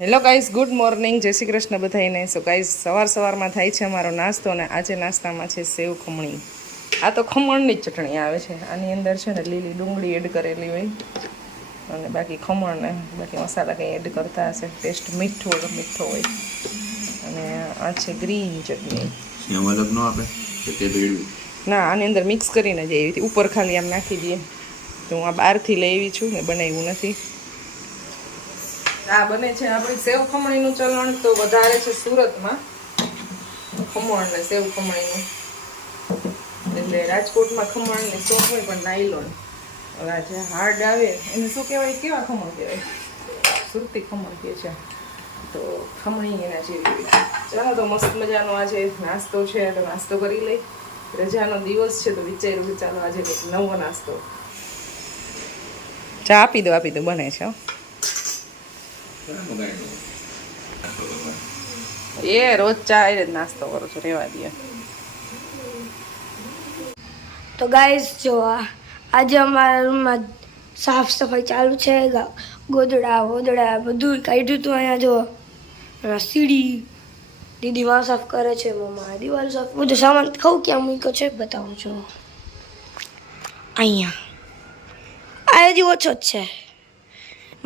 Hello guys good morning Jai Shri Krishna બધાઈને so guys સવાર સવારમાં થાય છે અમારો નાસ્તો અને આજે નાસ્તામાં છે સેવ ખમણી. આ તો ખમણની જ ચટણી આવે છે. આની અંદર છે ને લીલી ડુંગળી એડ કરેલી હોય. અને બાકી ખમણ ને બાકી મસાલા કંઈ એડ કરતા હશે. ટેસ્ટ મીઠો મીઠો હોય. અને આ છે ગ્રીન ચટણી. અલગ ન આપે? ના આની અંદર મિક્સ કરીને જ એવી ઉપર ખાલી આમ નાખી દઈએ. તો હું આ બહારથી લઈ આવી છું મેં બનાવ્યું નથી. આ બને છે આપણી સેવ ખમણીનું ચલણ તો વધારે છે સુરતમાં. ખમણ ને સેવ ખમણીનું. એટલે રાજકોટમાં ખમણ ને શોખ હોય પણ નાયલોન. આ જે હાર્ડ આવે, એને શું કહેવાય? કેવા ખમણ કહેવાય? સુરતી ખમણ કહે છે. તો ખમણી એના જેવી ચાલો તો મસ્ત મજાનો આજે નાસ્તો છે, તો નાસ્તો કરી લઈ. રજાનો દિવસ છે તો વિચાર્યું કે ચાલો આજે નવો નાસ્તો. ચા આપી દો આપી દો, બને છે એ રોજ ચા જ નાસ્તો કરું છું, રેવા દે તો ગાઈઝ જો આજે અમારા રૂમમાં સાફ સફાઈ ચાલુ છે ગોદડા, વોદડા બધું કાઢ્યું હતું અહીંયા, જો. સીડી, દીદી માં સાફ કરે છે, મમ્મા, દિવાલ સાફ, બધું સામાન કહું ક્યાં મૂક્યો છે, બતાવું છું. અહીંયા. આ હજી ઓછો જ છે.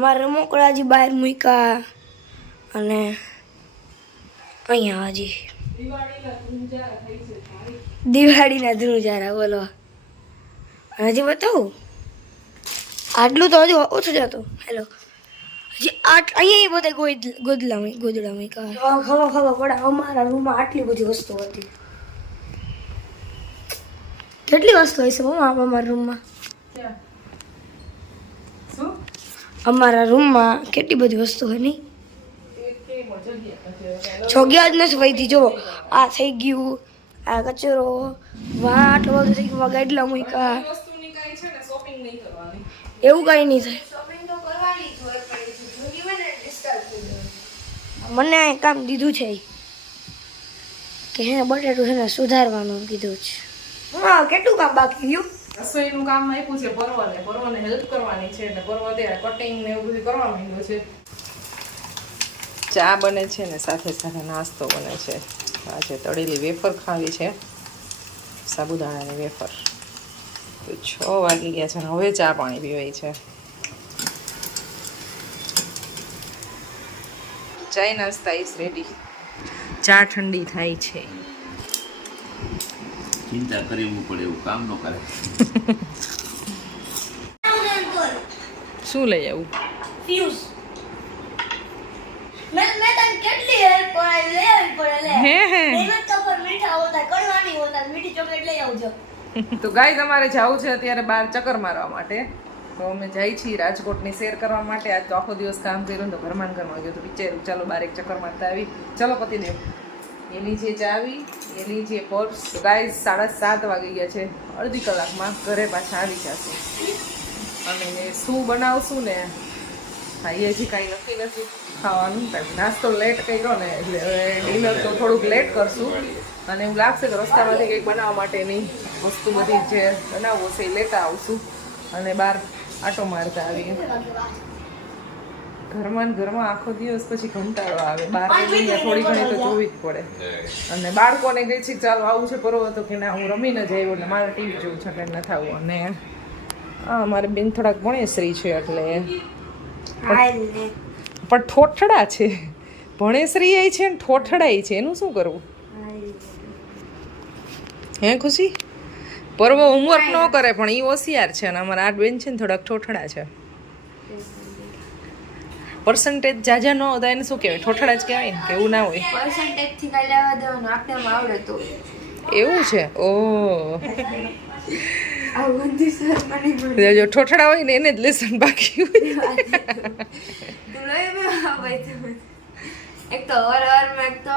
મારા રમકડા હજી બહાર મૂક્યા. અને અહીંયા હજી. દિવાળીના ધ્રુજારા બોલો. હજી બતાવું? આટલું તો હજુ ઓછું જ હતું. હેલો. હજી આટ, અહીંયા બધા ગોદ, ગોદલા ગોદડા મૂક્યા ખબર ખબર પડે અમારા રૂમમાં આટલી બધી વસ્તુ હતી. કેટલી વસ્તુ હશે મમ્મા અમારા રૂમમાં શું અમારા રૂમમાં કેટલી બધી વસ્તુ હોય નહીં? છોગ્યા જ નથી વહીથી જો આ થઈ ગયું આ કચરો વાટ આટલું બધું થઈ ગયું ગાડલા મૂકા એવું કઈ નહીં થાય. મને આ કામ દીધું છે કે હે બટેટું છે ને સુધારવાનું કીધું છે. હા કેટલું કામ બાકી રહ્યું? રસોઈનું કામ આપ્યું છે, પર્વને. પર્વને હેલ્પ કરવાની છે એટલે પર્વ અત્યારે કટિંગ ને એવું બધું કરવા માંડ્યું છે. ચા બને છે ને, સાથે સાથે નાસ્તો બને છે. આજે તળેલી વેફર ખાવી છે. સાબુદાણાની વેફર. તો છ વાગી ગયા છે ને, હવે ચા પાણી પીવાય છે. ચાય નાસ્તા ઇઝ રેડી ચા ઠંડી થાય છે. ચિંતા કરવી પડે એવું કામ ન કરે. શું લઈ આવું? ફ્યુઝ મેં મેં તને કેટલી હેલ્પ કરાવી લઈ આવી પડે લે. હે હે. મહેનત તો પર મીઠા હોતા કડવાની હોતા મીઠી ચોકલેટ લઈ આવજો. તો ગાય તમારે જવું છે અત્યારે બહાર ચક્કર મારવા માટે. તો અમે જઈ છીએ રાજકોટની શેર કરવા માટે. આજ તો આખો દિવસ કામ કર્યું ને તો ઘરમાં ઘરમાં ગયો તો વિચાર્યું ચાલો બાર એક ચક્કર મારતા આવી. ચલો પતિદેવ. એની જે ચાવી, એની જે પર્સ ગાય સાડા સાત વાગી ગયા છે. અડધી કલાકમાં ઘરે પાછા આવી જશે. અને શું બનાવશું ને? હા, એ હજી કાંઈ નક્કી નથી. ખાવાનું નાસ્તો લેટ કર્યો ને, એટલે ડિનર તો થોડુંક લેટ કરશું. અને એવું લાગશે કે રસ્તામાંથી કંઈક બનાવવા માટેની વસ્તુ બધી જે બનાવવું છે એ લેતા આવશું. અને બહાર આટો મારતા આવીએ. ઘરમાં ને ઘરમાં આખો દિવસ પછી કંટાળો આવે. બહાર નીકળીને થોડી ઘણી તો જોવી જ પડે. અને બાળકોને કહે છે ચાલો આવું છે પર્વ તો કે ના હું રમીને જ આવ્યો એટલે મારે ટીવી જોવું છે કે નથી આવવું અને હા મારે બેન થોડાક ભણેશ્રી છે એટલે. પણ ઠોઠડા છે. ભણેશ્રી એ છે ને ઠોઠડાય છે. એનું શું કરવું? હે ખુશી? પર્વ હોમવર્ક ન કરે પણ એ હોશિયાર છે અને અમારા આઠ બેન છે ને થોડાક ઠોઠડા છે. પર્સન્ટેજ જાજા ન હતા એને શું કહેવાય? ઠોઠડા જ કહેવાય ને કે એવું ના હોય. પર્સન્ટેજથી કાલે લેવા દેવાનું આપણે આવડે તો. એવું છે? ઓ. જો ઠોઠડા હોય ને એને જ લેસન બાકી હોય. એક તો અવાર અવારમાં એક તો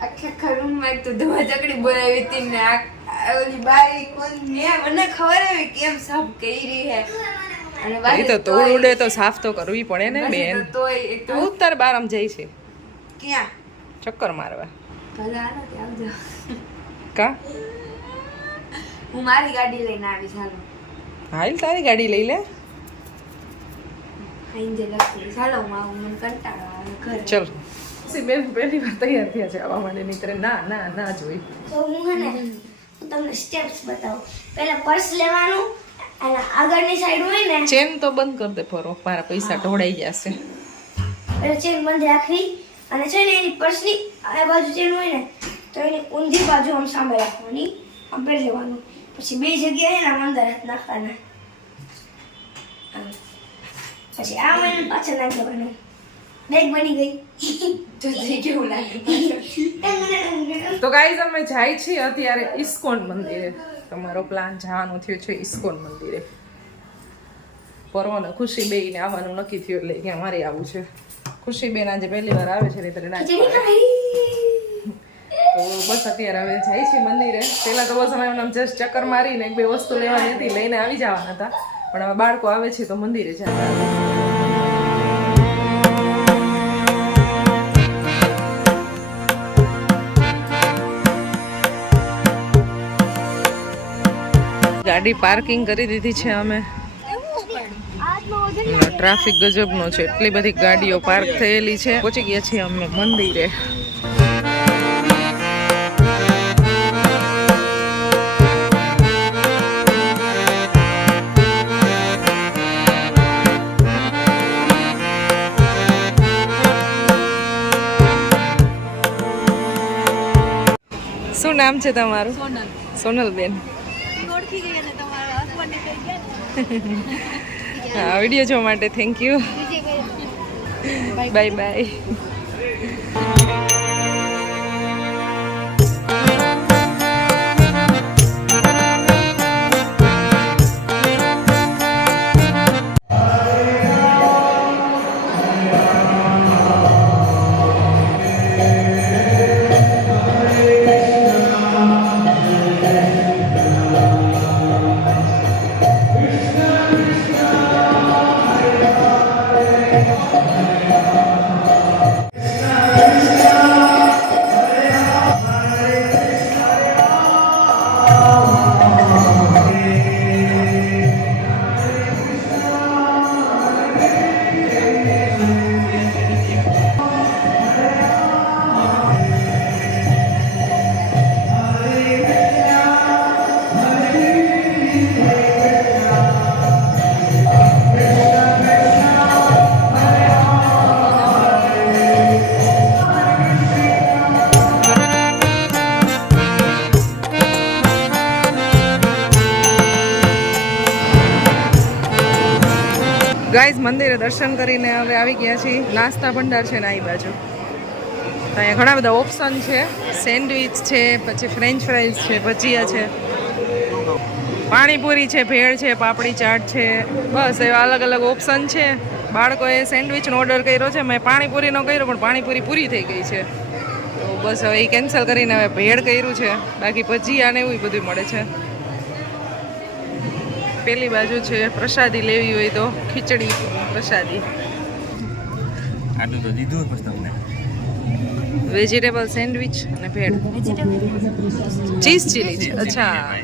આખા આખા રૂમમાં એક તો ધોવા ચકડી બોલાવી હતી ને આ ઓલી બારી કોણ? ને મને ખબર હવે કેમ સાફ કરી હે. અને એ તો તોડ ઉડે તો સાફ તો કરવી પડે ને બેન. તો તાર બાર આમ જાય છે. ક્યાં? ચક્કર મારવા. કે આવજો. કા? હું મારી ગાડી લઈને આવી ચાલો હાલ તારી ગાડી લઈ લે. ચાલો હું કંટાળો આવે ઘરે. ચલ. પછી બેન પહેલી વાર તૈયાર થયા છે આવવા માટે નીતરે ના ના ના જોઈ. તો હું હે ને હું તમને સ્ટેપ્સ બતાવું. પહેલા પર્સ લેવાનું અને આગળની સાઈડ હોય ને ચેન તો બંધ કરી દે ફરો મારા પૈસા ઢોળાઈ જશે એટલે ચેન બંધ રાખવી અને છે ને એની પર્સની આ બાજુ ચેન હોય ને તો એની ઊંધી બાજુ આમ સામે રાખવાની આમ પહેરી લેવાનું. પછી બે જગ્યાએ ને આમ અંદર નાખવાના. પછી આ મને પાછળ નાખી દેવાનું. બેગ બની ગઈ. તો ગાઈઝ અમે જાય છીએ અત્યારે ઇસ્કોન મંદિરે. તમારો પ્લાન જવાનો થયો છે ઇસ્કોન મંદિરે. પરવો ને ખુશી બેયને આવવાનું નક્કી થયું એટલે કે અમારે આવું છે. ખુશી બેન આજે પહેલી વાર આવે છે ને તો બસ અત્યારે હવે જાય છે મંદિરે. પહેલા તો બસ અમે એમને જસ્ટ ચક્કર મારીને એક બે વસ્તુ લેવાની હતી લઈને આવી જવાના હતા. પણ હવે બાળકો આવે છે તો મંદિરે જતા. ગાડી પાર્કિંગ કરી દીધી છે અમે. ટ્રાફિક ગજબનો છે એટલી બધી ગાડીઓ પાર્ક થયેલી છે. પહોંચી ગયા છીએ અમે મંદિરે. શું નામ છે તમારું? સોનલ. સોનલ બેન હા વીડિયો જોવા માટે thank you bye bye guys મંદિરે દર્શન કરીને હવે આવી ગયા છીએ. નાસ્તા ભંડાર છે ને આ બાજુ. અહીંયા ઘણા બધા ઓપ્શન છે. સેન્ડવિચ છે, પછી ફ્રેન્ચ ફ્રાઈઝ છે, ભજીયા છે. પાણીપુરી છે, ભેળ છે, પાપડી, ચાટ છે. બસ એવા અલગ અલગ ઓપ્શન છે. બાળકોએ સેન્ડવિચનો ઓર્ડર કર્યો છે. મેં પાણીપુરીનો કર્યો, પણ પાણીપુરી પૂરી થઈ ગઈ છે. તો બસ હવે એ કેન્સલ કરીને હવે ભેળ કર્યું છે. બાકી ભજીયા ને એવું બધું મળે છે. પેલી બાજુ છે પ્રસાદી લેવી હોય તો ખીચડી પ્રસાદી. આટલું તો દીધું જ તમને. વેજીટેબલ સેન્ડવિચ અને ભેળ. ચીઝ ચીલી છે અચ્છા.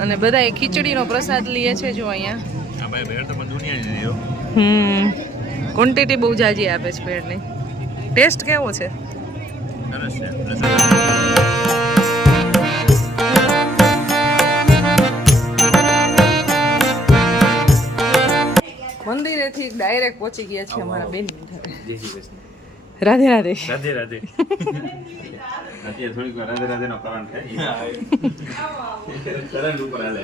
અને બધા એ ખીચડીનો પ્રસાદ લઈએ છે જો અહીંયા. હમ. ક્વોન્ટિટી બહુ જાજી આપે છે ભેળની. ટેસ્ટ કેવો છે? સરસ છે. ડાયરેક્ટ પહોંચી ગયા છે અમારા બેન રાધે રાધે. રાધે રાધે. અત્યારે થોડીક વાર રાધે રાધે નો કરંટ થાય કરંટ ઉપર હાલે.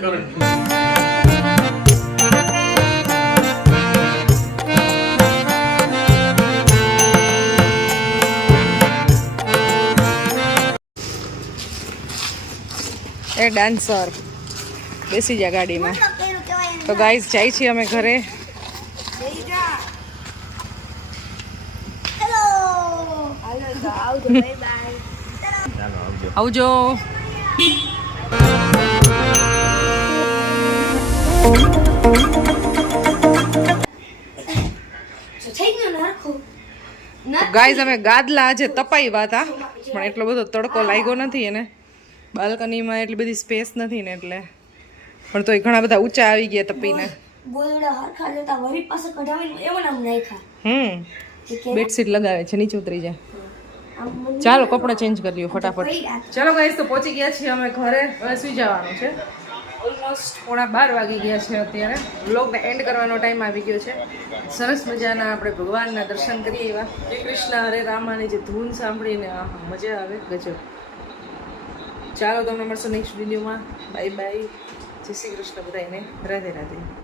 એ ડાન્સર બેસી જા ગાડીમાં. તો ગાઈઝ જાય છીએ અમે ઘરે. ચાલો આવજો. ગાય ગાઈઝ અમે ગાદલા આજે તપાવ્યા હતા પણ એટલો બધો તડકો લાગ્યો નથી એને. બાલ્કનીમાં એટલી બધી સ્પેસ નથી ને એટલે. પણ તોય ઘણા બધા ઊંચા આવી ગયા તપીને. ગોદડા હરખા લેતા વરી પાસે કઢાવીને એમાં નામ નાખ્યા. હમ. બેડશીટ લગાવે છે નીચે ઉતરી જાય ચાલો કપડા ચેન્જ કરી લ્યો ફટાફટ. ચાલો ગાઈસ તો પહોંચી ગયા છીએ અમે ઘરે. હવે સુઈ જવાનું છે. ઓલમોસ્ટ પોણા બાર વાગી ગયા છે અત્યારે. બ્લોગને એન્ડ કરવાનો ટાઈમ આવી ગયો છે. સરસ મજાના આપણે ભગવાનના દર્શન કરીએ એવા. શ્રી કૃષ્ણ હરે રામાની જે ધૂન સાંભળીને આહા, મજા આવે ગજબ. ચાલો તમને મળશો નેક્સ્ટ વિડીયોમાં બાય બાય જય શ્રી કૃષ્ણ બધાને રાધે રાધે